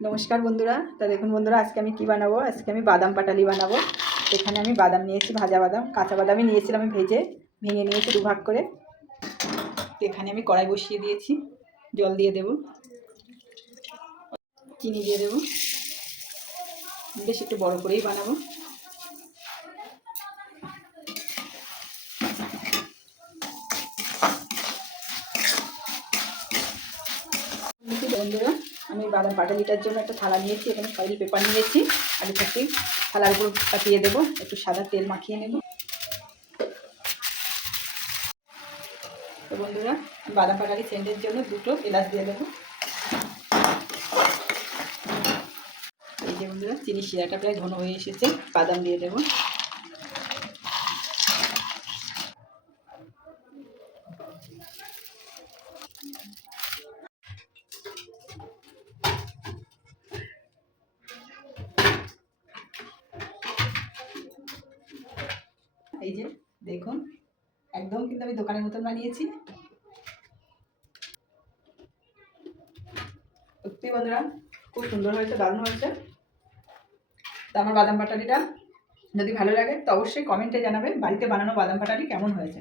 নমস্কার বন্ধুরা। তা দেখুন বন্ধুরা, আজকে আমি কি বানাবো, আজকে আমি বাদাম পাটালি বানাবো। এখানে আমি বাদাম নিয়েছি, ভাজা বাদাম, কাঁচা বাদামই নিয়েছিলাম, আমি ভেঙে নিয়েছি দুভাগ করে। এখানে আমি কড়াই বসিয়ে দিয়েছি, জল দিয়ে দেব, চিনি দিয়ে দেব, বেশ একটু বড় করেই বানাবো। বন্ধুরা, আমি বাদাম পাটালিটার জন্য একটা থালা নিয়েছি, এখানে ফয়েল পেপার নিয়েছি, আগে থেকে থালার উপর পাতিয়ে দেবো, একটু সাদা তেল মাখিয়ে নেব। তো বন্ধুরা, বাদাম পাটালি সেন্টের জন্য 2টো এলাচ দিয়ে দেবো। এই যে বন্ধুরা, চিনি শিরাটা প্রায় ঘন হয়ে এসেছে, বাদাম দিয়ে দেবো। এই যে দেখুন, একদম কিন্তু আমি দোকানের মতন বানিয়েছি। সত্যি বন্ধুরা, খুব সুন্দর হয়েছে, দারুণ হয়েছে। তো আমার বাদাম পাটালিটা যদি ভালো লাগে তো অবশ্যই কমেন্টে জানাবেন বাড়িতে বানানো বাদাম পাটালি কেমন হয়েছে।